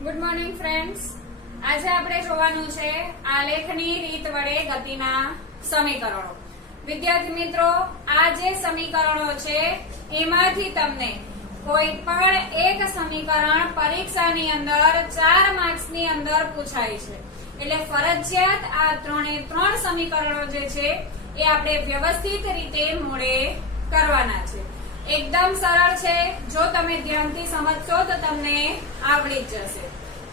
Good morning friends. આજે આપણે જોવાનું છે આલેખની રીત વડે ગતિના સમીકરણો. વિદ્યાર્થી મિત્રો, આ જે સમીકરણો છે એમાંથી તમને કોઈ પણ એક સમીકરણ પરીક્ષાની અંદર 4 માર્ક્સની અંદર પૂછાય છે. એટલે ફરજિયાત આ ત્રણે ત્રણ સમીકરણો જે છે એ આપણે વ્યવસ્થિત રીતે મોડે કરવાના છે. એકદમ સરળ છે. જો તમે ધ્યાનથી સમજશો તો તમને આવડી જ જશે.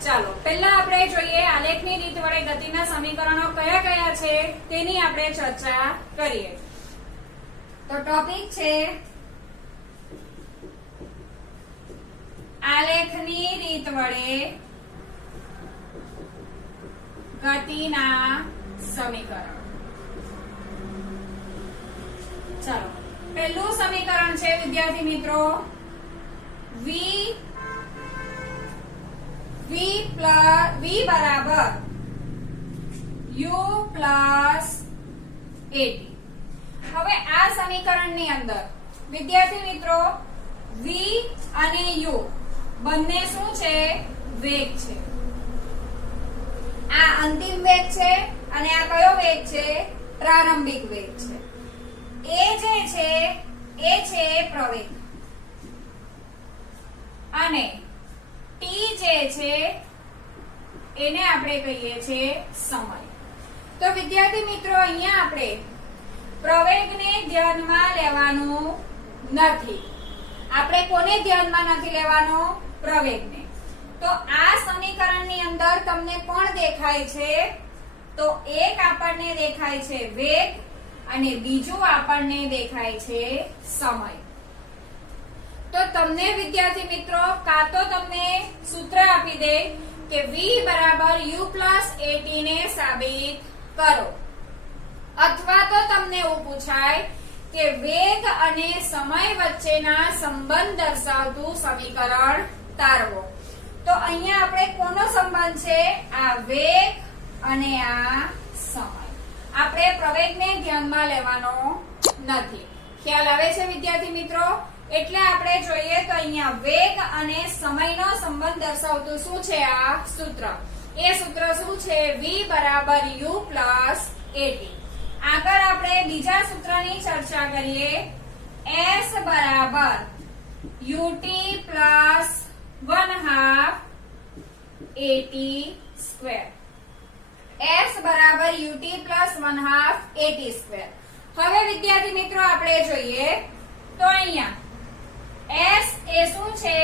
ચાલો પહેલા આપણે જોઈએ આલેખની રીત વડે ગતિના સમીકરણો કયા કયા છે તેની આપણે ચર્ચા કરીએ. તો ટોપિક છે આલેખની રીત વડે ગતિના સમીકરણ. ચાલો પહેલું સમીકરણ છે વિદ્યાર્થી મિત્રો v બરાબર u પ્લસ at. હવે આ સમીકરણની અંદર વિદ્યાર્થી મિત્રો v અને u બંને શું છે? વેગ છે. આ અંતિમ વેગ છે અને આ કયો વેગ છે? પ્રારંભિક વેગ છે. એ જે છે એ છે પ્રવેગ અને t જે છે એને આપણે કહીએ છીએ સમય. તો વિદ્યાર્થી મિત્રો અહીંયા આપણે પ્રવેગને ધ્યાનમાં લેવાનું નથી. આપણે કોને ધ્યાનમાં નથી લેવાનું? પ્રવેગને. તો આ સમીકરણની અંદર તમને કોણ દેખાય છે? તો એક આપણને દેખાય છે વેગ અને બીજું આપણને દેખાય છે સમય. તો તમને વિદ્યાર્થી મિત્રો કાં તો તમને સૂત્ર આપી દે કે v બરાબર u પ્લસ at ને સાબિત કરો, અથવા તો તમને એવું પૂછાય કે વેગ અને સમય વચ્ચેના સંબંધ દર્શાવતું સમીકરણ તારવો. તો અહીંયા આપણે કોનો સંબંધ છે? આ વેગ અને આ સમય. આપણે પ્રવેગને ધ્યાનમાં લેવાનો નથી. ખ્યાલ આવે છે વિદ્યાર્થી મિત્રો? એટલે આપણે જોઈએ તો અહીંયા વેગ અને સમયનો સંબંધ દર્શાવતું શું છે? આ સૂત્ર. એ સૂત્ર શું છે? v બરાબર u પ્લસ at. આગળ આપણે બીજા સૂત્રની ચર્ચા કરીએ. s બરાબર ut plus 1/2 at square. s બરાબર ut પ્લસ 1/2 at સ્ક્વેર. હવે વિદ્યાર્થી મિત્રો આપણે જોઈએ તો અહીંયા s એ શું છે?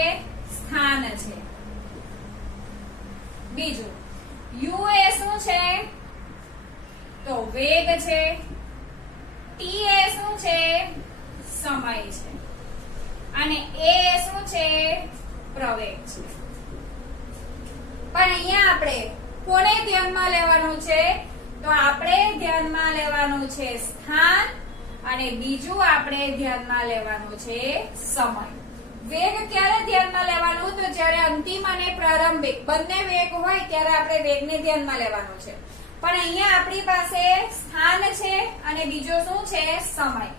સ્થાન છે. બીજું u એ શું છે? તો વેગ છે. t એ શું છે? સમય છે. અને a એ શું છે? પ્રવેગ છે. પણ અહીંયા આપણે કોને ધ્યાનમાં લેવાનું છે? તો આપણે ધ્યાનમાં લેવાનું છે સ્થાન અને બીજું આપણે ધ્યાનમાં લેવાનું છે સમય. વેગ ક્યારે ધ્યાનમાં લેવાનું? તો જ્યારે અંતિમ અને પ્રારંભિક બંને વેગ હોય ત્યારે આપણે વેગને ધ્યાનમાં લેવાનું છે. પણ અહીંયા આપણી પાસે સ્થાન છે અને બીજો શું છે? સમય.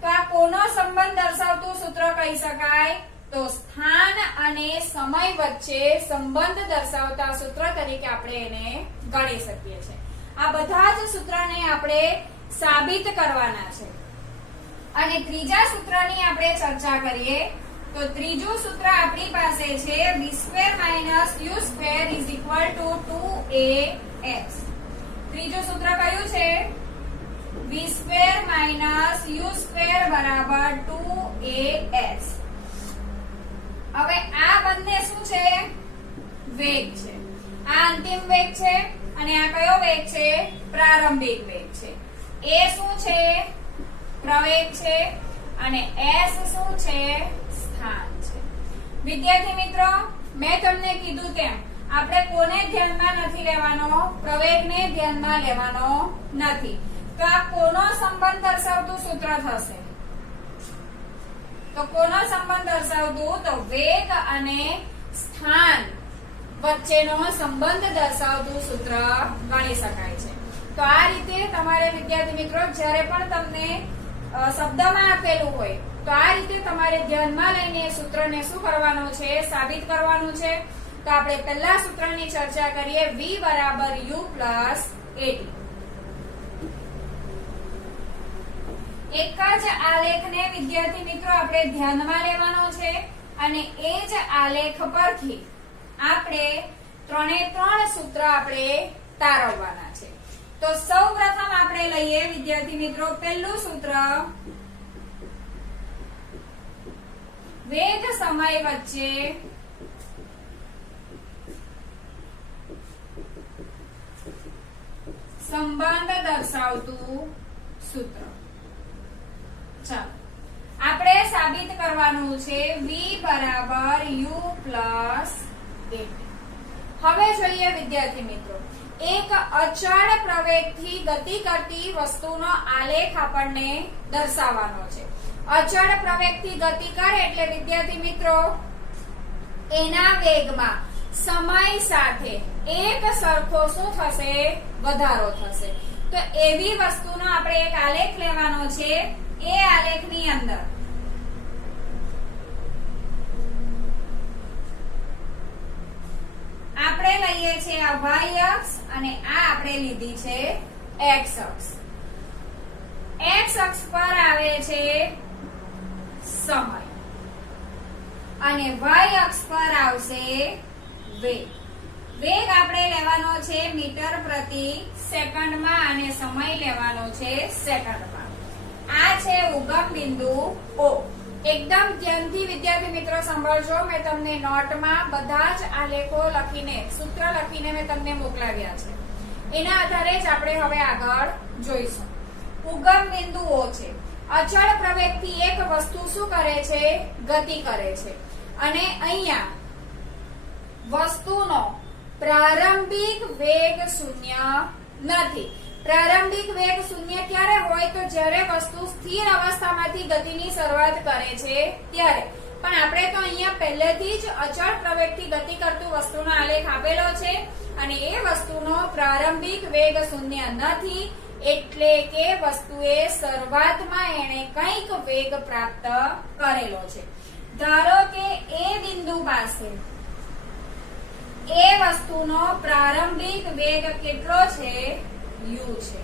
તો આ કોનો સંબંધ દર્શાવતું સૂત્ર કહી શકાય? તો સ્થાન અને સમય વચ્ચે સંબંધ દર્શાવતા સૂત્ર તરીકે આપણે એને ગણી શકીએ છીએ. આ બધા જ સૂત્રને આપણે સાબિત કરવાના છે. અને ત્રીજા સૂત્રની આપણે ચર્ચા કરીએ તો ત્રીજું સૂત્ર આપણી પાસે છે v² - u² = 2ax. ત્રીજું સૂત્ર કયું છે? v² - u² બરાબર 2ax. હવે આ બંને શું છે? વેગ છે. આ અંતિમ વેગ છે અને આ કયો વેગ છે? પ્રારંભિક વેગ છે. એ શું છે? પ્રવેગ છે અને s શું છે? સ્થાન છે. વિદ્યાર્થી મિત્રો, મેં તમને કીધું તેમ આપણે કોને ધ્યાનમાં નથી લેવાનો? પ્રવેગને ધ્યાનમાં લેવાનો નથી. તો આ કોનો સંબંધ દર્શાવતું સૂત્ર થશે? તો કોનો સંબંધ દર્શાવતું? તો વેગ અને સ્થાન વચ્ચેનો સંબંધ દર્શાવતું સૂત્ર ગણી શકાય છે. તો આ રીતે તમારે વિદ્યાર્થી મિત્રો જ્યારે પણ તમને શબ્દમાં આપેલું હોય તો આ રીતે તમારે ધ્યાનમાં લઈને સૂત્રને શું કરવાનું છે? સાબિત કરવાનું છે. તો આપણે પહેલા સૂત્રની ચર્ચા કરીએ. v બરાબર u પ્લસ at. એક જ આલેખને વિદ્યાર્થી મિત્રો આપણે ધ્યાનમાં લેવાનો છે અને એ જ આલેખ પરથી આપણે 3 સૂત્ર આપણે તારવવાના છે. તો સૌપ્રથમ આપણે લઈએ વિદ્યાર્થી મિત્રો પહેલું સૂત્ર. વેગ સમય વચ્ચે સંબંધ દર્શાવતું સૂત્ર. ચાલો આપણે સાબિત કરવાનું છે v બરાબર u પ્લસ at. હવે જોઈએ વિદ્યાર્થી મિત્રો, એક અચળ પ્રવેગથી ગતિ કરતી વસ્તુનો આલેખ આપણને દર્શાવવાનો છે. અચળ પ્રવેગથી ગતિ કરે એટલે વિદ્યાર્થી મિત્રો એના વેગમાં સમય સાથે એક સરખો શું થશે? વધારો થશે. તો એવી વસ્તુનો આપણે એક આલેખ લેવાનો છે. એ આલેખની અંદર આપણે લઈએ છીએ આ y અક્ષ અને આ આપણે લીધી છે x અક્ષ. x અક્ષ પર આવે છે સમય અને y અક્ષ પર આવશે વેગ. વેગ આપણે લેવાનો છે મીટર પ્રતિ સેકન્ડમાં અને સમય લેવાનો છે સેકન્ડમાં. આ છે ઉગમ બિંદુ O. એકદમ ધ્યાનથી વિદ્યાર્થી મિત્રો સાંભળજો. મેં તમને નોટમાં બધા જ આલેખો લખીને, સૂત્ર લખીને મેં તમને મોકલાવ્યા છે. એના આધારે જ આપણે હવે આગળ જોઈશું. ઉગમ બિંદુ O છે. અચળ પ્રવેગથી એક વસ્તુ શું કરે છે? ગતિ કરે છે. અને અહીંયા વસ્તુનો પ્રારંભિક વેગ શૂન્ય નથી. પ્રારંભિક વેગ શૂન્ય ક્યારે હોય? તો જ્યારે વસ્તુ સ્થિર અવસ્થામાંથી ગતિની શરૂઆત કરે છે ત્યારે. પણ આપણે તો અહીંયા પહેલેથી જ અચળ પ્રવેગથી ગતિ કરતું વસ્તુનો આલેખ આપેલો છે અને એ વસ્તુનો પ્રારંભિક વેગ શૂન્ય નથી. એટલે કે વસ્તુએ શરૂઆતમાં એણે કંઈક વેગ પ્રાપ્ત કરેલો છે. ધારો કે એ બિંદુ પાસે એ વસ્તુનો પ્રારંભિક વેગ કેટલો છે? u છે.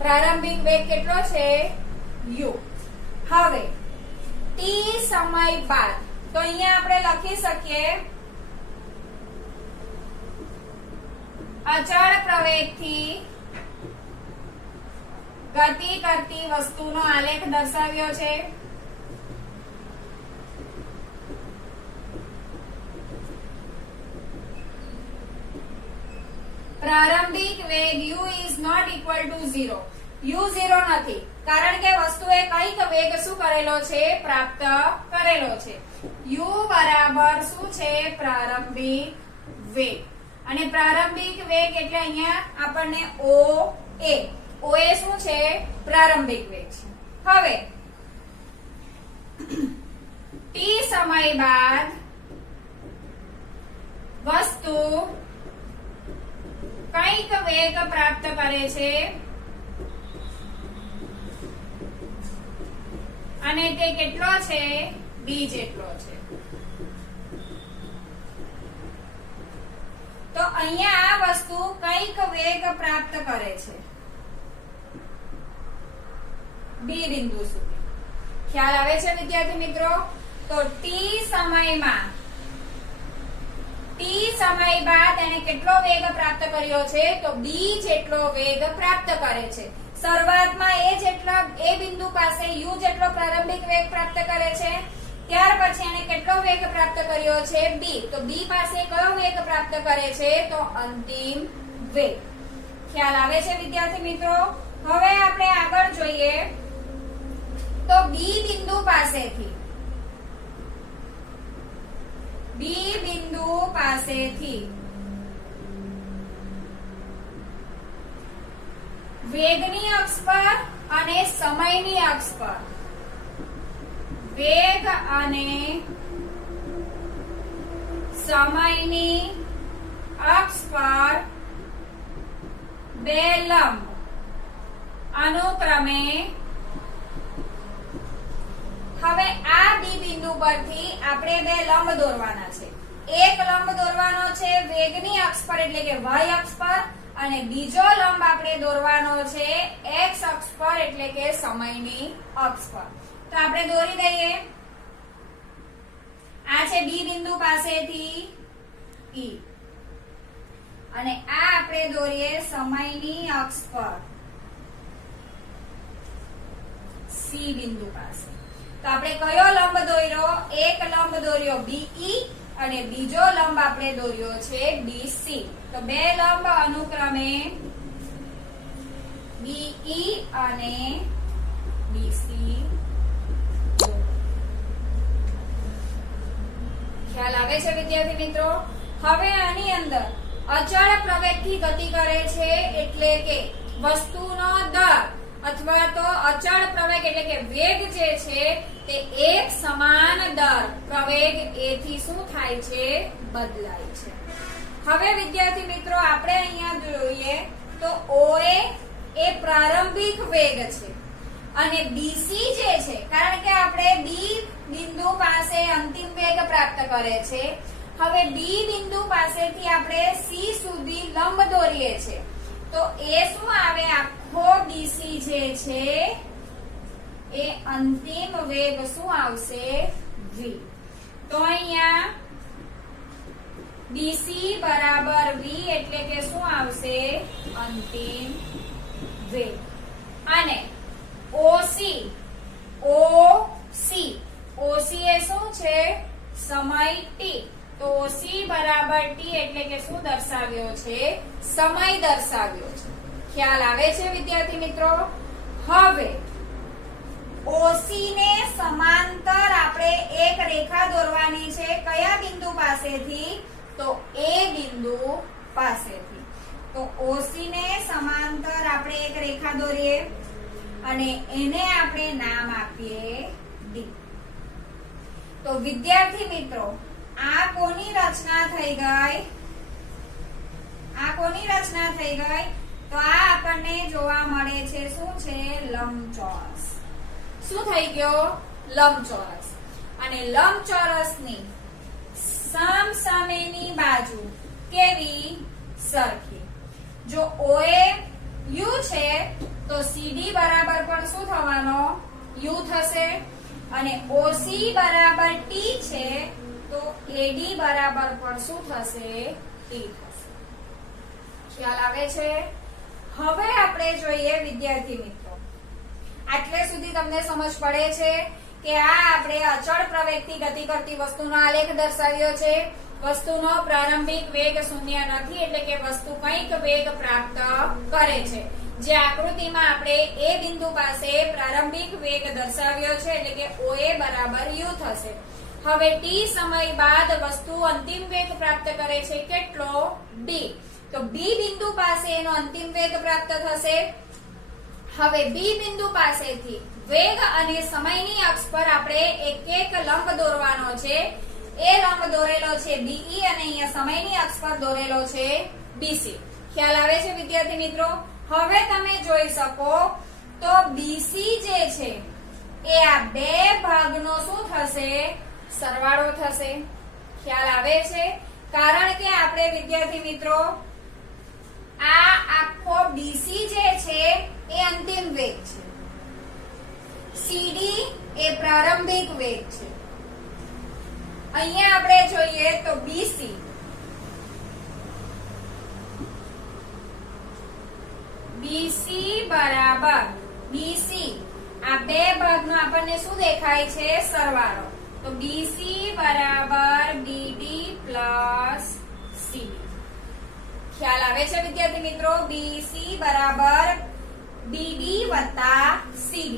પ્રારંભિક વેગ કેટલો છે? u. હવે t સમય બાદ તો અહીંયા આપણે લખી શકીએ અચળ પ્રવેગથી ગતિ કરતી વસ્તુનો આલેખ દર્શાવ્યો છે. પ્રારંભિક વેગ u is not equal to 0. u 0 નથી કારણ કે વસ્તુએ કઈક વેગ શું કરેલો છે? પ્રાપ્ત કરેલો છે. u બરાબર શું છે? પ્રારંભિક વેગ. અને પ્રારંભિક વેગ એટલે અહીંયા આપણને OA શું છે? પ્રારંભિક વેગ છે. હવે t સમય બાદ વસ્તુ કઈક વેગ પ્રાપ્ત કરે છે અને તે કેટલો છે? d જેટલો છે. તો અહીંયા આ વસ્તુ કઈક વેગ પ્રાપ્ત કરે છે b બિંદુ સુધી. ખ્યાલ આવે છે વિદ્યાર્થી મિત્રો? તો t સમય બાદ એને કેટલો વેગ પ્રાપ્ત કર્યો છે? તો b જેટલો વેગ પ્રાપ્ત કરે છે. શરૂઆતમાં એ બિંદુ પાસે u જેટલો પ્રારંભિક વેગ પ્રાપ્ત કરે છે. ત્યાર પછી એને કેટલો વેગ પ્રાપ્ત કર્યો છે? b. તો b પાસે કયો વેગ પ્રાપ્ત કરે છે? તો અંતિમ વેગ. ખ્યાલ આવે છે વિદ્યાર્થી મિત્રો? હવે આપણે આગળ જોઈએ તો b બિંદુ પાસેથી વેગની અક્ષ પર અને સમયની અક્ષ પર વેગ અને સમયની અક્ષ પર બે લંબ અનુક્રમે. હવે આ બી બિંદુ પરથી આપણે બે લંબ દોરવાના છે. એક લંબ દોરવાનો છે વેગની અક્ષ પર એટલે કે y અક્ષ પર, અને બીજો લંબ આપણે દોરવાનો છે x અક્ષ પર એટલે કે સમયની અક્ષ પર. તો આપણે દોરી દઈએ. આ છે B બિંદુ પાસેથી E, અને આ આપણે દોરીએ સમયની અક્ષ પર C બિંદુ પાસે. તો આપણે કયો લંબ દોર્યો? એક લંબ દોર્યો BE અને બીજો લંબ આપણે દોર્યો છે BC. તો બે લંબ અનુક્રમે BE અને BC. ખ્યાલ આવે છે વિદ્યાર્થી મિત્રો? હવે આની અંદર અચળ પ્રવેગથી ગતિ કરે છે એટલે કે વસ્તુનો દર અથવા તો અચળ પ્રવેગ એટલે કે વેગ જે છે તે એક સમાન દર પ્રવેગ a થી શું થાય છે? બદલાય છે. હવે વિદ્યાર્થી મિત્રો આપણે અહીંયા જોઈએ તો OA એ પ્રારંભિક વેગ છે અને BC જે છે, કારણ કે આપણે B બિંદુ પાસે અંતિમ વેગ પ્રાપ્ત કરે છે. હવે B બિંદુ પાસેથી આપણે C સુધી લંબ દોરીએ છે તો એ શું આવે? આખો BC જે છે એ અંતિમ વેગ શું આવશે? v. તો અહીંયા BC બરાબર v એટલે કે શું આવશે? અંતિમ વેગ. અને OC એ શું છે? સમય t. તો OC બરાબર t એટલે કે શું દર્શાવ્યો છે? સમય દર્શાવ્યો છે. ખ્યાલ આવે છે વિદ્યાર્થી મિત્રો? હવે OC ને સમાંતર આપણે એક રેખા દોરવાની છે. કયા બિંદુ પાસેથી? તો A બિંદુ પાસેથી. તો OC ને સમાંતર આપણે એક રેખા દોરીએ અને એને આપણે નામ આપીએ D. તો વિદ્યાર્થી મિત્રો આ કોની રચના થઈ ગઈ? આ કોની રચના થઈ ગઈ? તો આ આપણને જોવા મળે છે શું છે? લંબચોરસ. શું થઈ ગયો? લંબચોરસ. અને લંબચોરસની સામસામેની બાજુ કેવી? સરખી. જો OA U છે તો CD બરાબર પણ શું થવાનો? U થશે. અને OC બરાબર T છે તો AD બરાબર પણ શું થશે? T થશે. ખ્યાલ આવે છે? હવે આપણે જોઈએ વિદ્યાર્થી મિત્રો, આટલે સુધી તમને સમજ પડે છે કે આ આપણે અચળ પ્રવેગથી ગતિ કરતી વસ્તુનો આલેખ દર્શાવ્યો છે. વસ્તુનો પ્રારંભિક વેગ શૂન્ય નથી એટલે કે વસ્તુ કંઈક વેગ પ્રાપ્ત કરે છે. જે આકૃતિમાં આપણે A બિંદુ પાસે પ્રારંભિક વેગ દર્શાવ્યો છે એટલે કે OA બરાબર U થશે. હવે t સમય બાદ વસ્તુ અંતિમ વેગ પ્રાપ્ત કરે છે. કેટલો? d. તો B બિંદુ પાસે એનો અંતિમ વેગ પ્રાપ્ત થશે. હવે B બિંદુ પાસેથી વેગ અને સમયની અક્ષ પર આપણે એક એક લંબ દોરવાનો છે. એ લંબ દોરેલો છે BE અને અહીંયા સમયની અક્ષ પર દોરેલો છે BC. ખ્યાલ આવે છે વિદ્યાર્થી મિત્રો? હવે તમે જોઈ શકો તો BC જે છે એ આ બે ભાગનો શું થશે? સરવાળો થશે. ખ્યાલ આવે છે? કારણ કે આપણે વિદ્યાર્થી મિત્રો આ આખો BC જે છે એ અંતિમ વેગ છે, CD એ પ્રારંભિક વેગ છે. અહીંયા આપણે જોઈએ તો BC બરાબર BC આ બે ભાગનો આપણને શું દેખાય છે? સરવાળો. તો BC બરાબર BD પ્લસ CD. ખ્યાલ આવે છે વિદ્યાર્થી મિત્રો? BC બરાબર BD વત્તા CD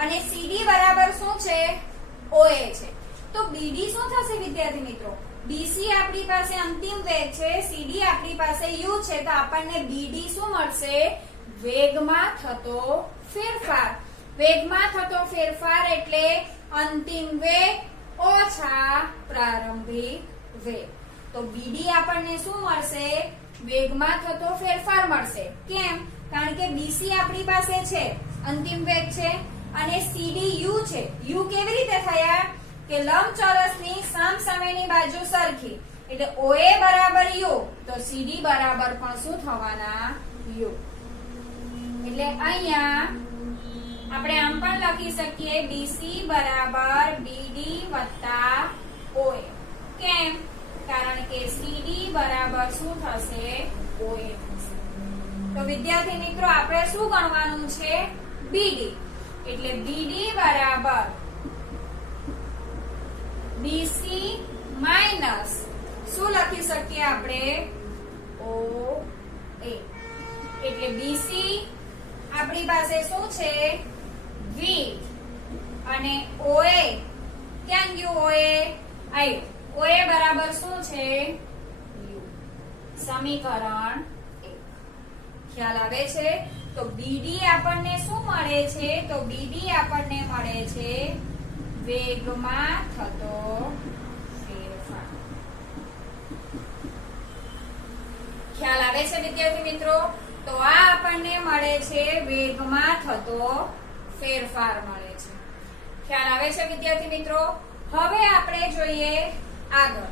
અને CD બરાબર શું છે? OA છે. તો BD શું થશે વિદ્યાર્થી મિત્રો? BC આપણી પાસે અંતિમ વેગ છે, CD આપણી પાસે U છે, તો આપણને BD શું મળશે? વેગમાં થતો ફેરફાર. વેગમાં થતો ફેરફાર એટલે અંતિમ વેગ ઓછા પ્રારંભિક વેગ. તો BD આપણને શું મળશે? વેગમાં થતો ફેરફાર મળશે. કેમ? કારણ કે BC આપણી પાસે છે, અંતિમ વેગ છે, અને CD U છે. U કેવી રીતે થયા? કે લંબચોરસની સામસામેની બાજુ સરખી એટલે OA બરાબર U તો CD બરાબર પણ શું થવાના U. એટલે અહીંયા આપણે આમ પણ લખી શકીએ BC બરાબર BD વત્તા OA. કેમ? કારણ કે CD બરાબર શું થશે OA થશે. તો વિદ્યાર્થી મિત્રો આપણે શું ગણવાનું છે BD. એટલે BD બરાબર BC માઈનસ શું લખી શકીએ આપણે OA. એટલે BC આપણી પાસે શું છે V અને OA ક્યાં ગયું OA આવ્યું. OA બરાબર શું છે U. સમીકરણ 1. ખ્યાલ આવે છે? તો BD આપણને શું મળે છે? તો BD આપણને મળે છે વેગમાં થતો ફેરફાર. ખ્યાલ આવે છે વિદ્યાર્થી મિત્રો? તો આ આપણને મળે છે વેગમાં થતો ફેરફાર મળે છે. ખ્યાલ આવે છે વિદ્યાર્થી મિત્રો? હવે આપણે જોઈએ આગળ.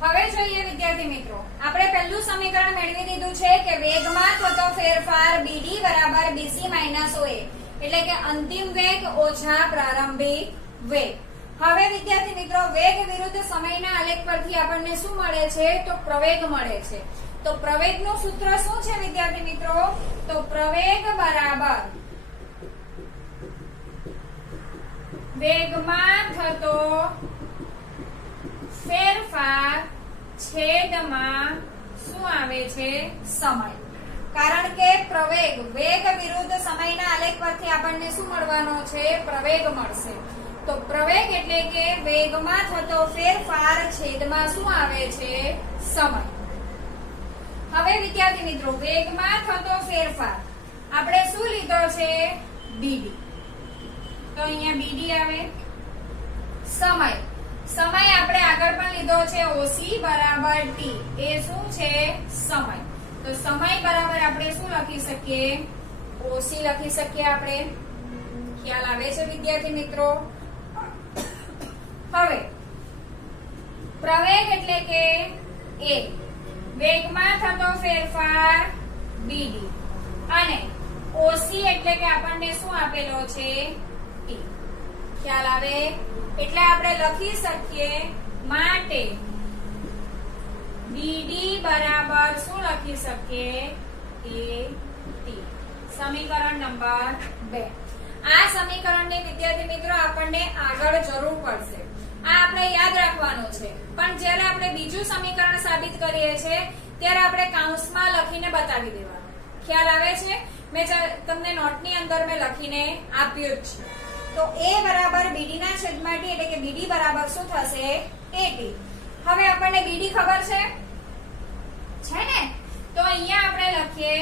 હવે જોઈએ વિદ્યાર્થી મિત્રો, આપણે પહેલું સમીકરણ મેળવી દીધું છે કે વેગમાં થતો ફેરફાર BD બરાબર BC માઈનસ OA. એટલે કે અંતિમ વેગ ઓછા પ્રારંભિક વેગ. હવે વિદ્યાર્થી મિત્રો વેગ વિરુદ્ધ સમયના આલેખ પરથી આપણને શું મળે છે? તો પ્રવેગ મળે છે. તો પ્રવેગનું સૂત્ર શું છે વિદ્યાર્થી મિત્રો? તો પ્રવેગ બરાબર વેગમાં થતો ફેરફાર છેદમાં શું આવે છે? સમય. કારણ કે પ્રવેગ વેગ વિરુદ્ધ સમયના આલેખ પરથી આપણને શું મળવાનો છે? પ્રવેગ મળશે. તો પ્રવેગ એટલે કે વેગમાં થતો ફેરફાર છેદમાં શું આવે છે? સમય. હવે વિદ્યાર્થી મિત્રો વેગમાં થતો ફેરફાર આપણે શું લીધો છે? BD. તો અહીંયા BD આવે. સમય આપણે આગળ પણ લીધો છે OC બરાબર T. એ શું છે? સમય. તો સમય બરાબર આપણે શું લખી શકીએ? OC લખી શકીએ આપણે. ખ્યાલ આવે છે વિદ્યાર્થી મિત્રો? હવે પ્રવેગ એટલે કે A, વેગમાં થતો ફેરફાર BD અને OC એટલે કે આપણને શું આપેલો છે? T. ખ્યાલ આવે? એટલે આપણે લખી શકીએ માટે BD બરાબર શું લખી શકીએ? AT. સમીકરણ નંબર 2. આ સમીકરણની વિદ્યાર્થી મિત્રો આપણને આગળ જરૂર પડશે. આ આપણે યાદ રાખવાનું છે. પણ જ્યારે આપણે બીજું સમીકરણ સાબિત કરીએ છીએ ત્યારે આપણે કૌંસમાં લખીને બતાવી દેવાનું. ખ્યાલ આવે છે? મેં તમને નોટની અંદર મેં લખીને આપ્યું જ છે. તો A બરાબર BD ના છેદમાં T. એટલે કે BD બરાબર શું થશે? AT. હવે આપણને BD ખબર છે ને? તો અહીંયા આપણે લખીએ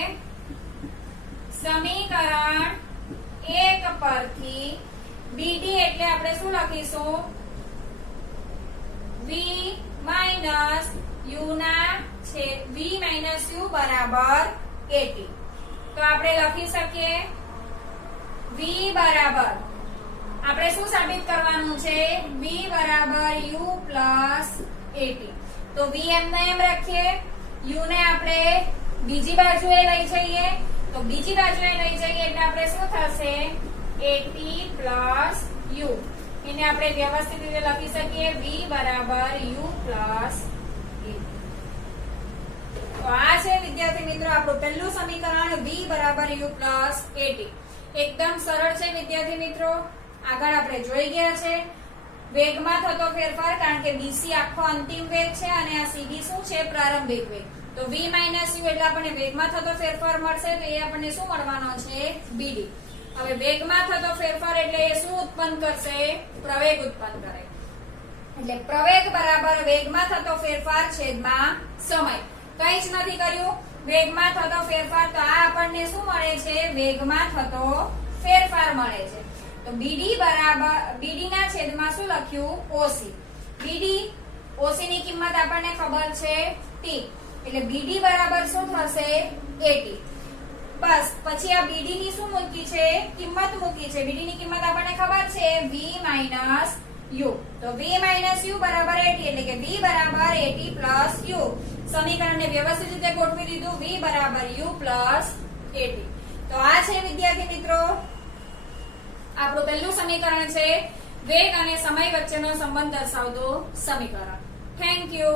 સમીકરણ 1 પરથી BD એટલે આપણે શું લખીશું? V માઈનસ U બરાબર AT. તો આપણે લખી શકીએ V બરાબર આપણે શું સાબિત કરવાનું છે? V બરાબર U પ્લસ AT. તો V એમને એમ રાખીએ. U ને આપણે બીજી બાજુએ લઈ જઈએ. તો બીજી બાજુએ લઈ જઈએ એટલે આપણે શું થશે? AT plus U. એને આપણે વ્યવસ્થિત રીતે લખી શકીએ V બરાબર U પ્લસ AT. તો આ છે વિદ્યાર્થી મિત્રો આપણું પહેલું સમીકરણ V બરાબર U પ્લસ AT. એકદમ સરળ છે વિદ્યાર્થી મિત્રો. આગળ આપણે જોઈ ગયા છે વેગમાં થતો ફેરફાર. કારણ કે BC આખો અંતિમ વેગ છે અને આ CD શું છે? પ્રારંભિક વેગ. તો V માઈનસ U એટલે આપણને વેગમાં થતો ફેરફાર મળશે. તો એ આપણને શું મળવાનો છે? BD. હવે વેગમાં થતો ફેરફાર એટલે એ શું ઉત્પન્ન કરશે? પ્રવેગ ઉત્પન્ન કરે. એટલે પ્રવેગ બરાબર વેગમાં થતો ફેરફાર છેદમાં સમય. કંઈ જ નથી કર્યું. વેગમાં થતો ફેરફાર. તો આ આપણને શું મળે છે? વેગમાં થતો ફેરફાર મળે છે. તો BD બરાબર BD ના છેદમાં શું લખ્યું? OC. BD OC ની કિંમત આપણને ખબર છે T. એટલે BD બરાબર શું થશે? AT. બસ પછી આ બીડી ની શું મૂકી છે કિંમત મૂકી છે બીડી ની કિંમત આપણને ખબર છે v માઇનસ u તો v માઇનસ u બરાબર 80 એટલે કે v બરાબર 80 પ્લસ u સમીકરણને વ્યવસ્થિત રીતે ગોઠવી દીધું v બરાબર u પ્લસ 80 તો આ છે વિદ્યાર્થી મિત્રો આપણું પહેલું સમીકરણ છે વેગ અને સમય વચ્ચેનો સંબંધ દર્શાવતું સમીકરણ થેન્ક યુ